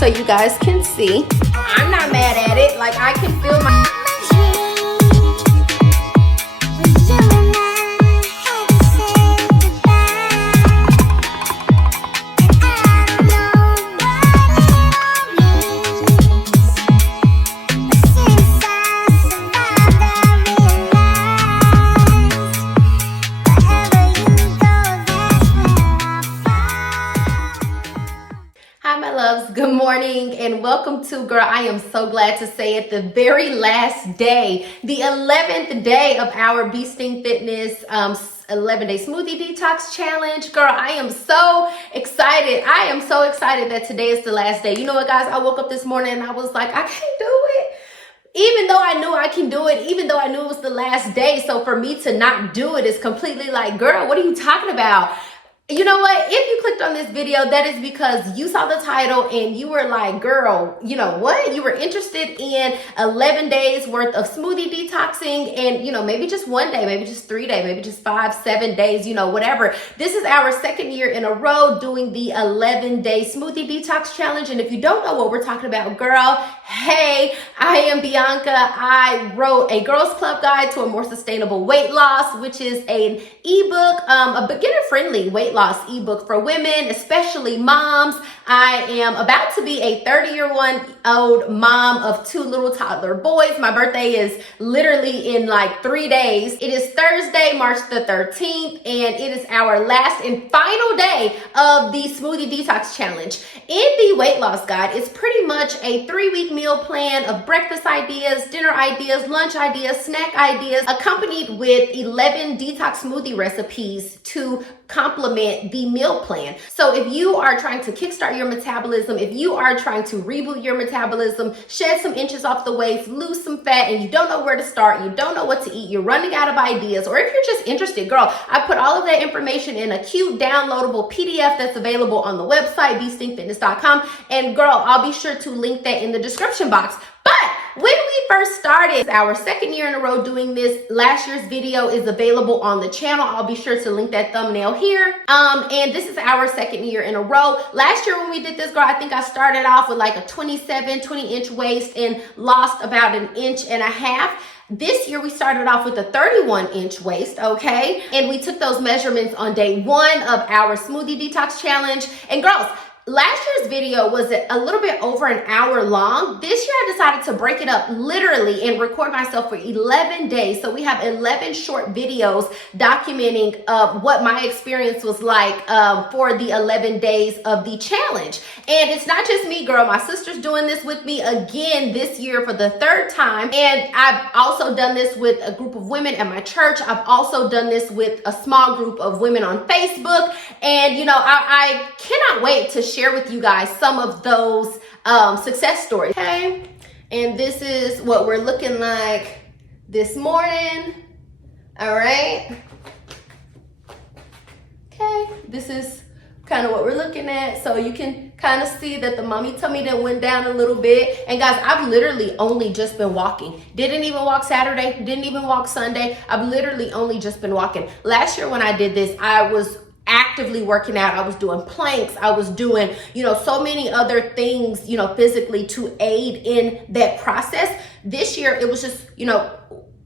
so you guys can see. I'm not mad at it. Like, I can feel my... Good morning and welcome to, girl, I am so glad to say it, the very last day, the 11th day of our Beasting Fitness 11-day smoothie detox challenge. Girl, I am so excited. I am so excited that today is the last day. You know what, guys? I woke up this morning and I was like, I can't do it. Even though I knew I can do it, even though I knew it was the last day. So for me to not do it is completely like, girl, what are you talking about? You know what? If you clicked on this video, that is because you saw the title and you were like, girl, you know what? You were interested in 11 days worth of smoothie detoxing and, you know, maybe just one day, maybe just 3 days, maybe just 5, 7 days, you know, whatever. This is our second year in a row doing the 11-day smoothie detox challenge. And if you don't know what we're talking about, girl, hey, I am Bianca. I wrote a Girls Club Guide to a More Sustainable Weight Loss, which is an ebook, a beginner-friendly weight loss ebook for women, especially moms. I am about to be a 30-year-old mom of 2 little toddler boys. My birthday is literally in like 3 days. It is Thursday, March the 13th, and it is our last and final day of the smoothie detox challenge. In the weight loss guide, it's pretty much a 3-week meal plan of breakfast ideas, dinner ideas, lunch ideas, snack ideas, accompanied with 11 detox smoothie recipes to complement the meal plan. So if you are trying to kickstart your metabolism, if you are trying to reboot your metabolism, shed some inches off the waist, lose some fat, and you don't know where to start, you don't know what to eat, you're running out of ideas, or if you're just interested, girl, I put all of that information in a cute downloadable PDF that's available on the website, BEESTINGfitness.com. And girl, I'll be sure to link that in the description box. But when we first started, our second year in a row doing this, last year's video is available on the channel. I'll be sure to link that thumbnail here. And this is our second year in a row. Last year when we did this, girl, I think I started off with like a 20-inch waist and lost about 1.5 inches. This year, we started off with a 31-inch waist, okay? And we took those measurements on day 1 of our smoothie detox challenge. And girls, last year's video was a little bit over an hour long. This year, I decided to break it up literally and record myself for 11 days. So we have 11 short videos documenting what my experience was like for the 11 days of the challenge. And it's not just me, girl. My sister's doing this with me again this year for the 3rd time. And I've also done this with a group of women at my church. I've also done this with a small group of women on Facebook. And, you know, I cannot wait to share with you guys some of those success stories. Okay, and this is what we're looking like this morning. All right, okay, this is kind of what we're looking at, so you can kind of see that the mommy tummy that went down a little bit. And guys, I've literally only just been walking. Didn't even walk Saturday, didn't even walk Sunday. I've literally only just been walking. Last year when I did this, I was actively working out. I was doing planks. I was doing, you know, so many other things, you know, physically to aid in that process. This year, it was just, you know,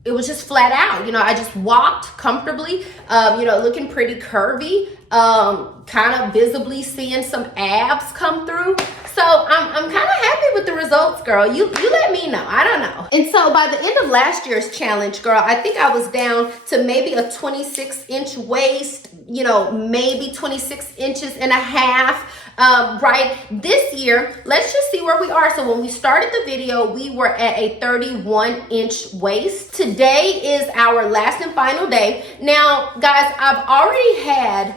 it was just flat out. You know, I just walked comfortably, you know, looking pretty curvy, kind of visibly seeing some abs come through. So I'm kind of happy with the results, girl. You let me know. I don't know. And so by the end of last year's challenge, girl, I think I was down to maybe a 26-inch waist, you know, maybe 26.5 inches. Right this year, let's just see where we are. So when we started the video, we were at a 31-inch waist. Today is our last and final day. Now, guys, I've already had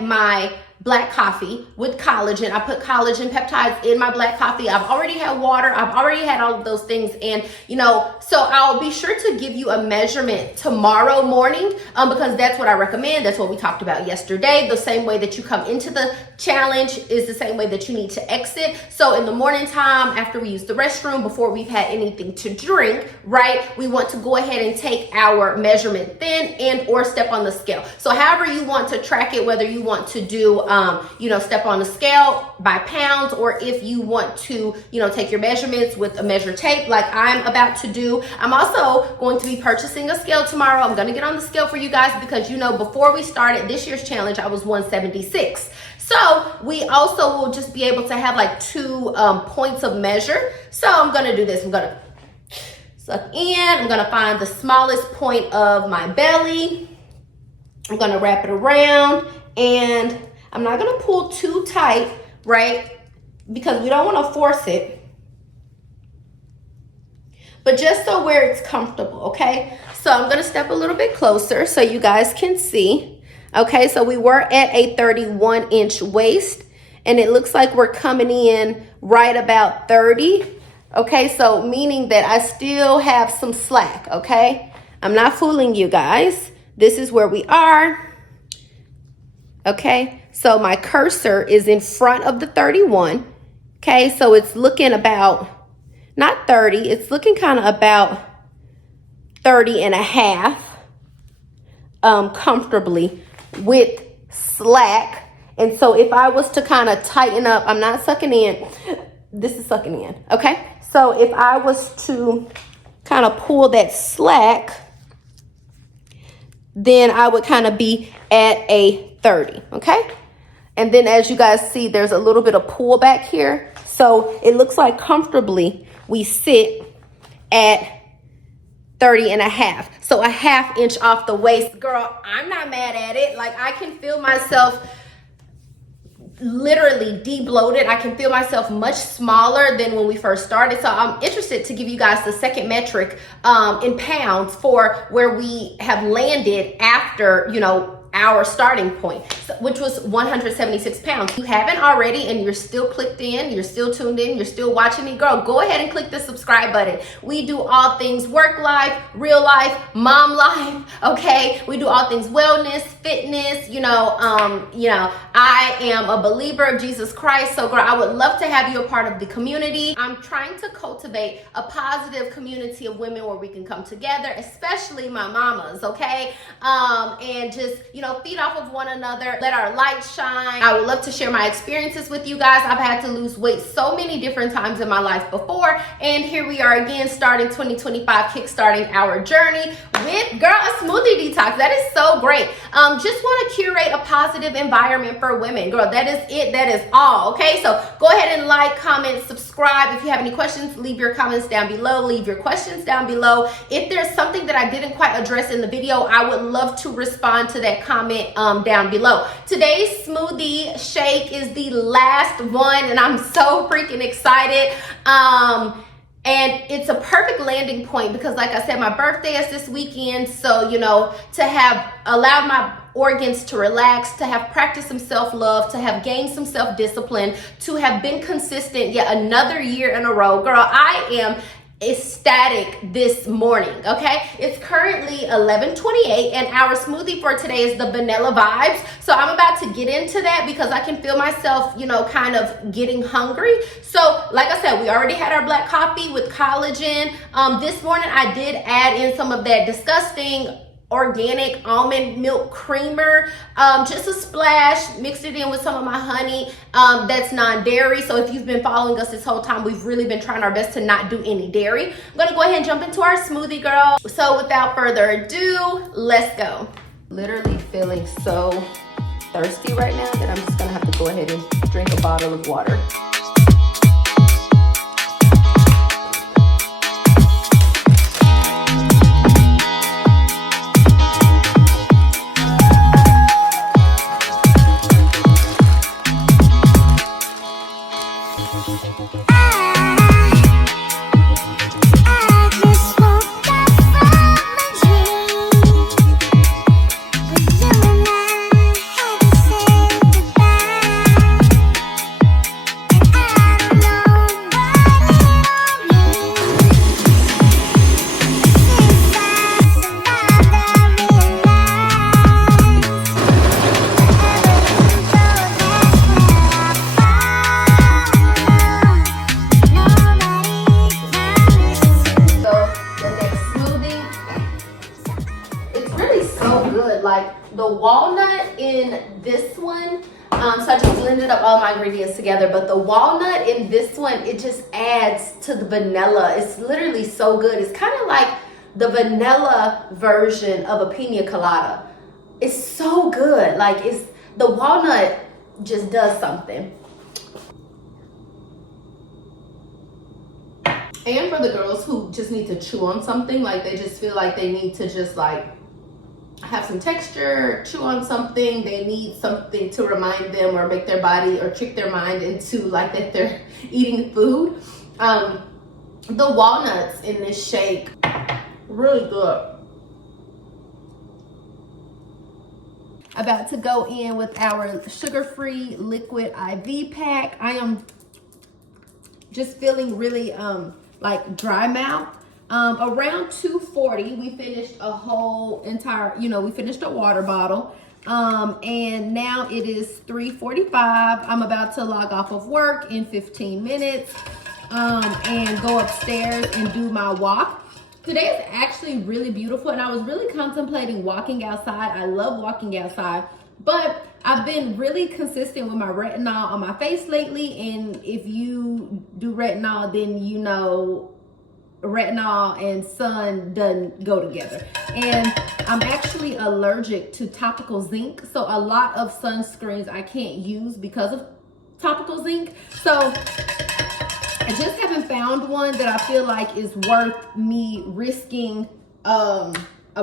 my black coffee with collagen. I put collagen peptides in my black coffee. I've already had water. I've already had all of those things. And, you know, so I'll be sure to give you a measurement tomorrow morning because that's what I recommend. That's what we talked about yesterday. The same way that you come into the challenge is the same way that you need to exit. So in the morning time, after we use the restroom, before we've had anything to drink, right, we want to go ahead and take our measurement then and or step on the scale. So however you want to track it, whether you want to do step on the scale by pounds, or if you want to, take your measurements with a measure tape like I'm about to do. I'm also going to be purchasing a scale tomorrow. I'm going to get on the scale for you guys because, before we started this year's challenge, I was 176. So we also will just be able to have like 2 points of measure. So I'm going to do this. I'm going to suck in. I'm going to find the smallest point of my belly. I'm going to wrap it around, and I'm not going to pull too tight, right? Because we don't want to force it. But just so where it's comfortable, okay? So I'm going to step a little bit closer so you guys can see. Okay, so we were at a 31-inch waist, and it looks like we're coming in right about 30. Okay, so meaning that I still have some slack, okay? I'm not fooling you guys. This is where we are. Okay, so my cursor is in front of the 31. Okay, so it's looking about, not 30, it's looking kind of about 30 and a half comfortably with slack. And so if I was to kind of tighten up, I'm not sucking in, this is sucking in, okay? So if I was to kind of pull that slack, then I would kind of be at a 30, okay? And then as you guys see, there's a little bit of pull back here. So it looks like comfortably we sit at 30 and a half. So a ½ inch off the waist. Girl, I'm not mad at it. Like, I can feel myself literally de-bloated. I can feel myself much smaller than when we first started. So I'm interested to give you guys the second metric in pounds for where we have landed after, our starting point, which was 176 pounds. If you haven't already and you're still clicked in, you're still tuned in, you're still watching me, girl, go ahead and click the subscribe button. We do all things work life, real life, mom life, okay? We do all things wellness, fitness, I am a believer of Jesus Christ. So girl, I would love to have you a part of the community. I'm trying to cultivate a positive community of women where we can come together, especially my mamas, okay? And just, feed off of one another, let our light shine. I would love to share my experiences with you guys. I've had to lose weight so many different times in my life before, and here we are again starting 2025, kickstarting our journey with, girl, a smoothie detox. That is so great. Just want to curate a positive environment for women. Girl, that is it. That is all, okay? So go ahead and like, comment, subscribe. If you have any questions, leave your comments down below. Leave your questions down below. If there's something that I didn't quite address in the video, I would love to respond to that comment down below. Today's smoothie shake is the last one, and I'm so freaking excited. And it's a perfect landing point because, like I said, my birthday is this weekend. So, to have allowed my organs to relax, to have practiced some self-love, to have gained some self-discipline, to have been consistent yet another year in a row. Girl, I am ecstatic this morning, okay? It's currently 11:28, and our smoothie for today is the vanilla vibes. So I'm about to get into that because I can feel myself, kind of getting hungry. So like I said, we already had our black coffee with collagen. This morning I did add in some of that disgusting organic almond milk creamer, just a splash, mixed it in with some of my honey that's non-dairy. So if you've been following us this whole time, we've really been trying our best to not do any dairy. I'm gonna go ahead and jump into our smoothie, girl. So without further ado, let's go. Literally feeling so thirsty right now that I'm just gonna have to go ahead and drink a bottle of water. Like the walnut in this one, So I just blended up all my ingredients together, but the walnut in this one, it just adds to the vanilla. It's literally so good. It's kind of like the vanilla version of a pina colada. It's so good. Like, it's the walnut just does something. And for the girls who just need to chew on something, like they just feel like they need to just like have some texture, chew on something, they need something to remind them or make their body or trick their mind into like that they're eating food. The walnuts in this shake, really good. About to go in with our sugar-free liquid IV pack. I am just feeling really like dry mouth. Around 2:40, we finished a whole entire, we finished a water bottle. And now it is 3:45. I'm about to log off of work in 15 minutes and go upstairs and do my walk. Today is actually really beautiful, and I was really contemplating walking outside. I love walking outside, but I've been really consistent with my retinol on my face lately, and if you do retinol, then you know retinol and sun doesn't go together. And I'm actually allergic to topical zinc, so a lot of sunscreens I can't use because of topical zinc. So I just haven't found one that I feel like is worth me risking a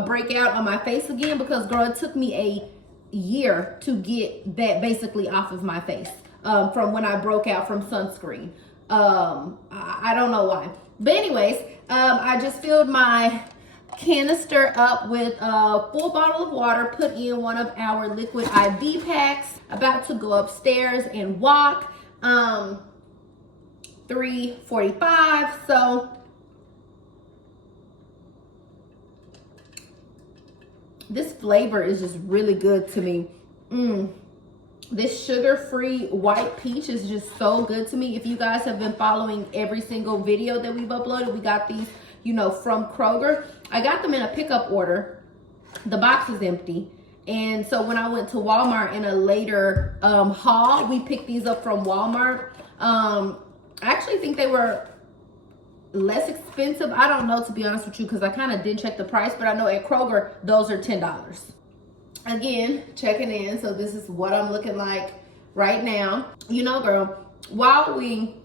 breakout on my face again, because girl, it took me a year to get that basically off of my face from when I broke out from sunscreen. I don't know why. But anyways, I just filled my canister up with a full bottle of water, put in one of our liquid IV packs, about to go upstairs and walk. 3:45, so this flavor is just really good to me. This sugar-free white peach is just so good to me. If you guys have been following every single video that we've uploaded, we got these, from Kroger. I got them in a pickup order. The box is empty. And so when I went to Walmart in a later haul, we picked these up from Walmart. I actually think they were less expensive. I don't know, to be honest with you, because I kind of didn't check the price, but I know at Kroger, those are $10. Again, checking in. So this is what I'm looking like right now. Girl, while we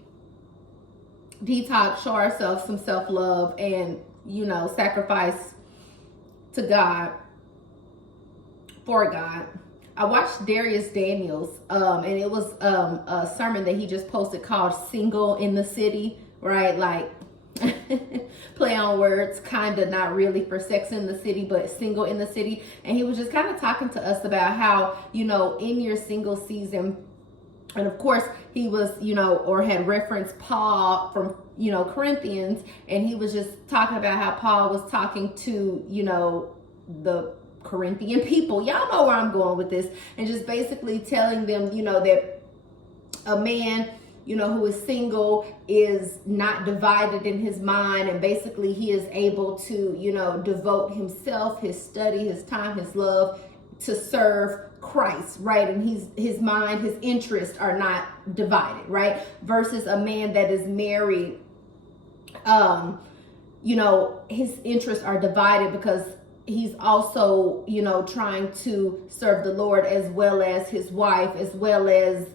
detox, show ourselves some self-love and, sacrifice to God, for God, I watched Darius Daniels, and it was a sermon that he just posted called Single in the City, right? Like, play on words, kind of, not really, for Sex in the City, but Single in the City. And he was just kind of talking to us about how, in your single season, and of course he was, or had referenced Paul from, Corinthians, and he was just talking about how Paul was talking to, the Corinthian people. Y'all know where I'm going with this. And just basically telling them, that a man, who is single is not divided in his mind, and basically he is able to, devote himself, his study, his time, his love to serve Christ, right? And his mind, his interests are not divided, right? Versus a man that is married, his interests are divided because he's also, trying to serve the Lord, as well as his wife, as well as,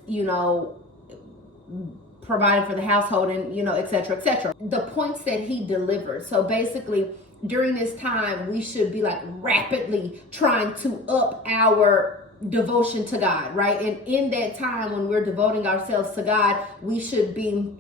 providing for the household, and, et cetera, et cetera. The points that he delivered. So basically, during this time, we should be like rapidly trying to up our devotion to God, right? And in that time when we're devoting ourselves to God, we should be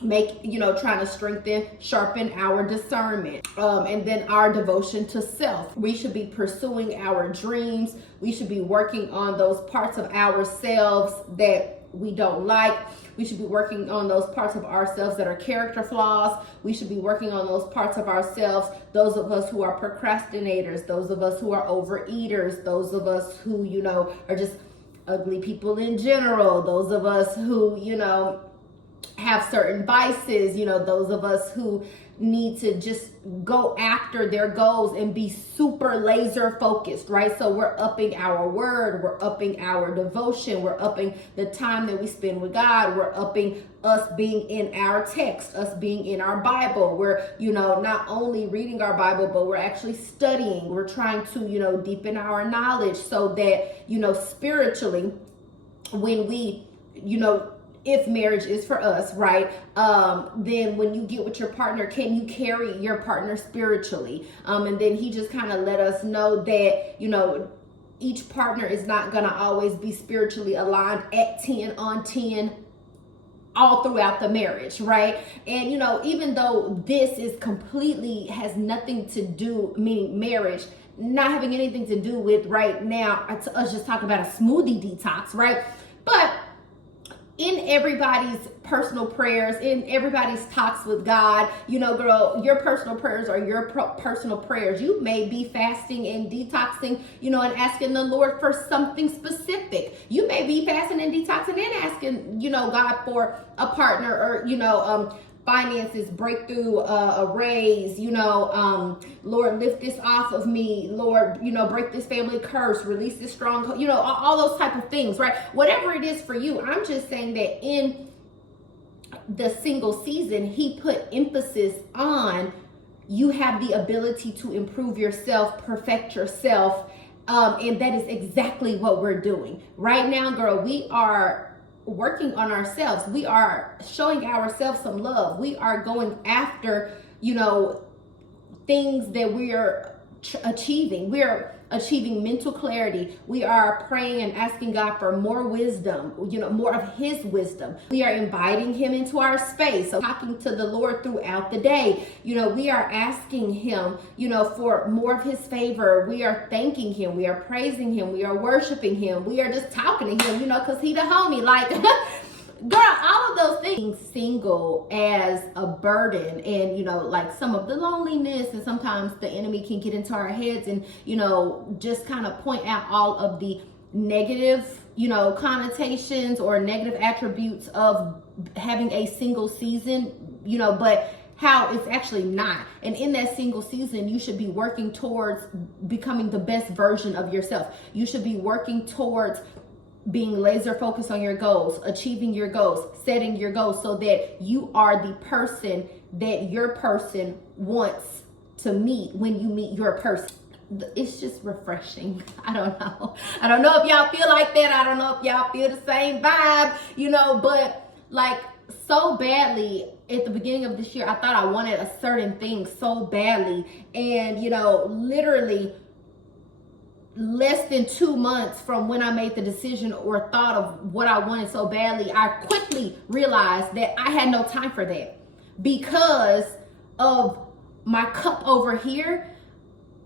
trying to strengthen, sharpen our discernment, and then our devotion to self. We should be pursuing our dreams. We should be working on those parts of ourselves that we don't like. We should be working on those parts of ourselves that are character flaws. We should be working on those parts of ourselves, those of us who are procrastinators, those of us who are overeaters, those of us who, are just ugly people in general, those of us who, have certain vices, you know, those of us who need to just go after their goals and be super laser focused, right? So we're upping our word, we're upping our devotion, we're upping the time that we spend with God, we're upping us being in our text, us being in our Bible. We're, you know, not only reading our Bible, but we're actually studying. We're trying to, you know, deepen our knowledge so that, you know, spiritually, when we, you know, if marriage is for us, right? Then when you get with your partner, can you carry your partner spiritually? And then he just kind of let us know that, you know, each partner is not going to always be spiritually aligned at 10 on 10 all throughout the marriage, right? And, you know, even though this is completely has nothing to do, meaning marriage, not having anything to do with right now, us just talking about a smoothie detox, right? But in everybody's personal prayers, in everybody's talks with God, you know, girl, your personal prayers are your personal prayers. You may be fasting and detoxing, you know, and asking the Lord for something specific. You may be fasting and detoxing and asking, you know, God for a partner or, you know, finances, breakthrough, a raise, you know, Lord, lift this off of me, Lord, you know, break this family curse, release this strong, you know, all those type of things, right? Whatever it is for you, I'm just saying that in the single season, he put emphasis on you have the ability to improve yourself, perfect yourself, and that is exactly what we're doing right now, girl. We are working on ourselves. We are showing ourselves some love. We are going after, you know, things that we are achieving. We're achieving mental clarity. We are praying and asking God for more wisdom, you know, more of his wisdom. We are inviting him into our space. So talking to the Lord throughout the day, you know, we are asking him, you know, for more of his favor. We are thanking him. We are praising him. We are worshiping him. We are just talking to him, you know, because he the homie. Like, girl, all of those things, single as a burden, and, you know, like some of the loneliness, and sometimes the enemy can get into our heads and, you know, just kind of point out all of the negative, you know, connotations or negative attributes of having a single season, you know, but how it's actually not. And in that single season, you should be working towards becoming the best version of yourself. You should be working towards being laser focused on your goals, achieving your goals, setting your goals so that you are the person that your person wants to meet when you meet your person. It's just refreshing. I don't know if y'all feel like that. I don't know if y'all feel the same vibe, you know, but like so badly at the beginning of this year, I thought I wanted a certain thing so badly. And, you know, literally less than 2 months from when I made the decision or thought of what I wanted so badly, I quickly realized that I had no time for that because of my cup over here.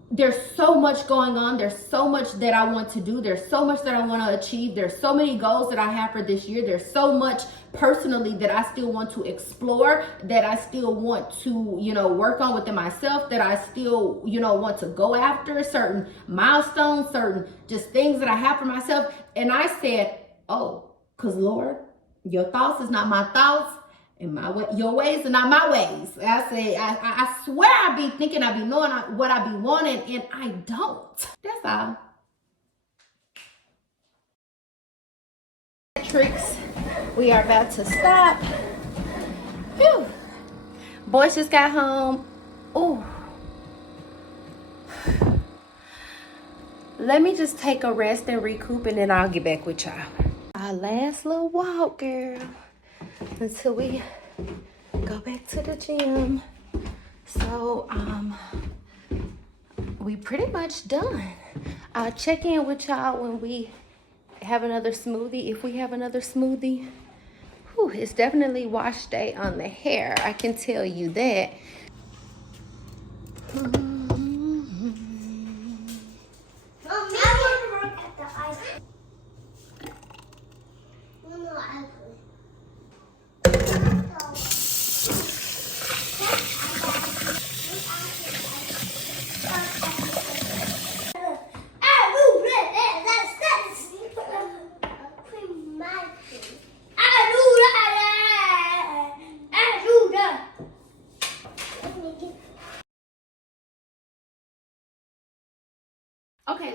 There's so much going on. There's so much that I want to do. There's so much that I want to achieve. There's so many goals that I have for this year. There's so much personally that I still want to explore, that I still want to, you know, work on within myself, that I still, you know, want to go after certain milestones, certain just things that I have for myself. And I said, oh, because Lord, your thoughts is not my thoughts, and your ways are not my ways. I say, I swear I be thinking, I be knowing what I be wanting, and I don't. That's all. Tricks. We are about to stop. Phew. Boys just got home. Oh. Let me just take a rest and recoup, and then I'll get back with y'all. Our last little walk, girl, until we go back to the gym. So we pretty much done. I'll check in with y'all when we have another smoothie. If we have another smoothie, whew, it's definitely wash day on the hair, I can tell you that.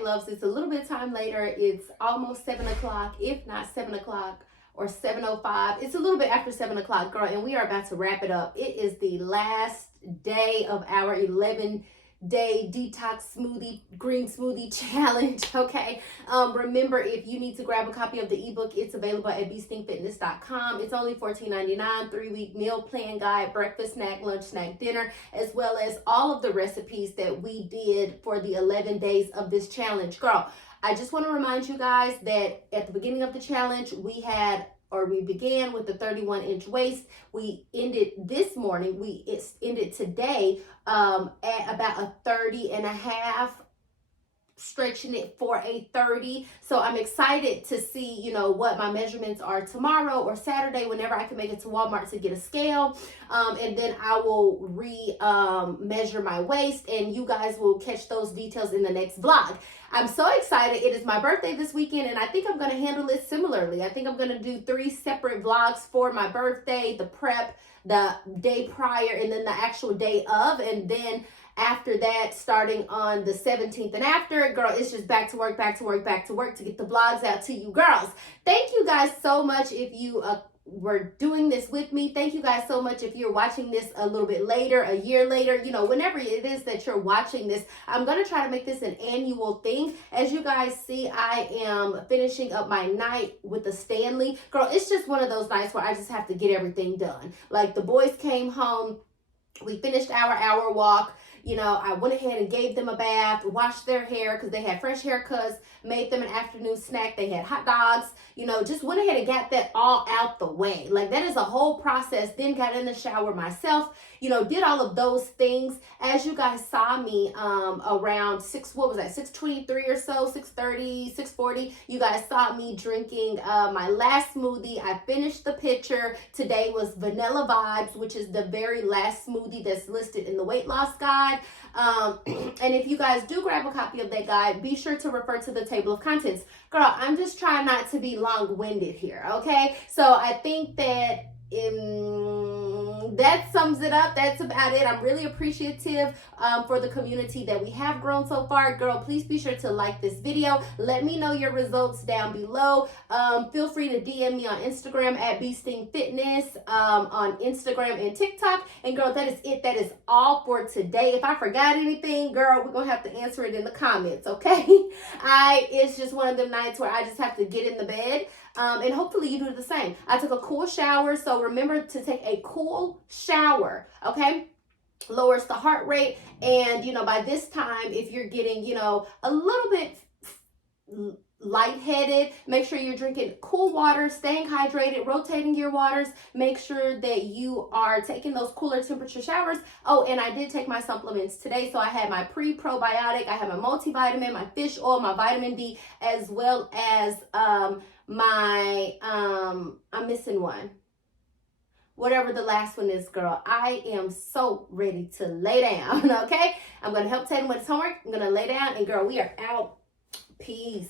loves. It's a little bit of time later. It's almost 7 o'clock, if not 7 o'clock or 7:05. It's a little bit after 7 o'clock, girl, and we are about to wrap it up. It is the last day of our 11-day detox green smoothie challenge. Okay, remember, if you need to grab a copy of the ebook, it's available at BEESTING.com. It's only $14.99. 3-week meal plan guide, breakfast, snack, lunch, snack, dinner, as well as all of the recipes that we did for the 11 days of this challenge. Girl, I just want to remind you guys that at the beginning of the challenge, we began with the 31-inch waist. We ended this morning, ended today at about a 30.5, stretching it for a 30. So I'm excited to see, what my measurements are tomorrow or Saturday, whenever I can make it to Walmart to get a scale. And then I will measure my waist, and you guys will catch those details in the next vlog. I'm so excited. It is my birthday this weekend, and I think I'm going to handle it similarly. I think I'm going to do 3 separate vlogs for my birthday, the prep, the day prior, and then the actual day of. And then after that, starting on the 17th and after, girl, it's just back to work, back to work, back to work to get the vlogs out to you girls. Thank you guys so much if you were doing this with me. Thank you guys so much if you're watching this a little bit later, a year later, whenever it is that you're watching this. I'm going to try to make this an annual thing. As you guys see, I am finishing up my night with the Stanley. Girl, it's just one of those nights where I just have to get everything done. Like, the boys came home, we finished our hour walk. I went ahead and gave them a bath, washed their hair because they had fresh haircuts, made them an afternoon snack. They had hot dogs, just went ahead and got that all out the way. Like, that is a whole process. Then got in the shower myself, did all of those things. As you guys saw me around 6:23 or so, 6:30, 6:40, you guys saw me drinking my last smoothie. I finished the pitcher. Today was Vanilla Vibes, which is the very last smoothie that's listed in the weight loss guide. And if you guys do grab a copy of that guide, be sure to refer to the table of contents. Girl, I'm just trying not to be long-winded here, okay? So I think that that sums it up. That's about it. I'm really appreciative for the community that we have grown so far. Girl, please be sure to like this video. Let me know your results down below. Feel free to DM me on Instagram at BEESTING on Instagram and TikTok. And girl, that is it. That is all for today. If I forgot anything, girl, we're gonna have to answer it in the comments, okay? It's just one of them nights where I just have to get in the bed. And hopefully you do the same. I took a cool shower, so remember to take a cool shower, okay? Lowers the heart rate, and by this time, if you're getting a little bit lightheaded, make sure you're drinking cool water, staying hydrated, rotating your waters. Make sure that you are taking those cooler temperature showers. Oh, and I did take my supplements today. So I had my pre-probiotic, I had my multivitamin, my fish oil, my vitamin D, as well as my I'm missing one, whatever the last one is. Girl, I am so ready to lay down. Okay, I'm gonna help Tatum with his homework. I'm gonna lay down, and girl, we are out. Peace.